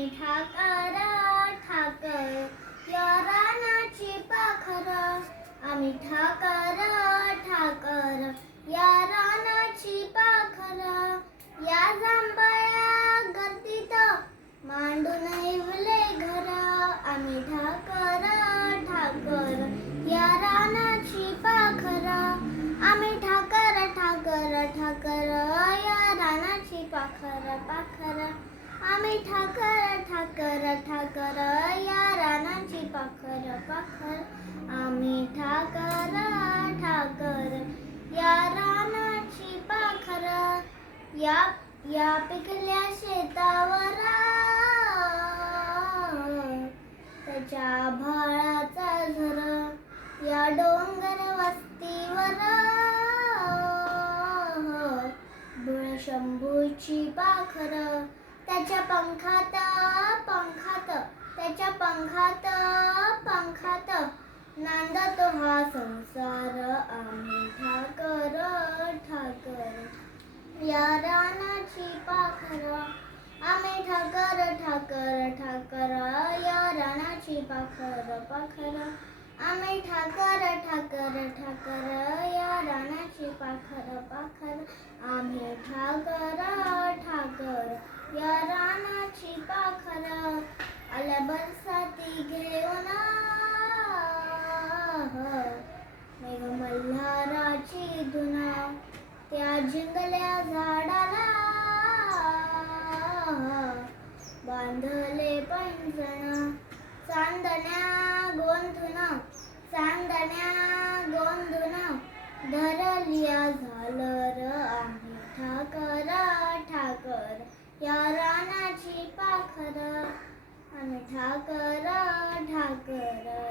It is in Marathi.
मी ठाकर ठाकर या रानाची पाखर. आम्ही ठाकर ठाकर या रानाची पाखर. या जांभळ्या गर्दीत मांडून इवले घर. आम्ही ठाकर ठाकर या रानाची पाखर. आम्ही ठाकर ठाकर ठाकर या रानाची पाखर पाखर आम्ही ठाकर ठाकर ठाकर या रानाची पाखर पाखर आम्ही ठाकर ठाकर. या रानाची पाखर या या पिकल्या शेतावर. त्याच्या भाळाचा झर या डोंगर वस्तीवर. बुळ शंभूची पाखर त्याच्या पंखात पंखात त्याच्या पंखात पंखात नांदतो हा संसार आम्ही ठाकर ठाकर या रानाची पाखर आम्ही ठाकर ठाकर ठाकर या रानाची पाखर पाखर आम्ही ठाकर ठाकर ठाकर या रानाची पाखर पाखर आम्ही ठाकर ठाकर या रानाची पाखर आल्या बरसाती घेऊन मेघ मल्हाराची धुना त्या जिंगल्या झाडाला. बांधले पंजण चांदण्या गोंधुन चांदण्या गोंधून. धरलिया झालर आम्ही ठाकर ठाकर या रानाची पाखर. आम्ही ठाकर ठाकर.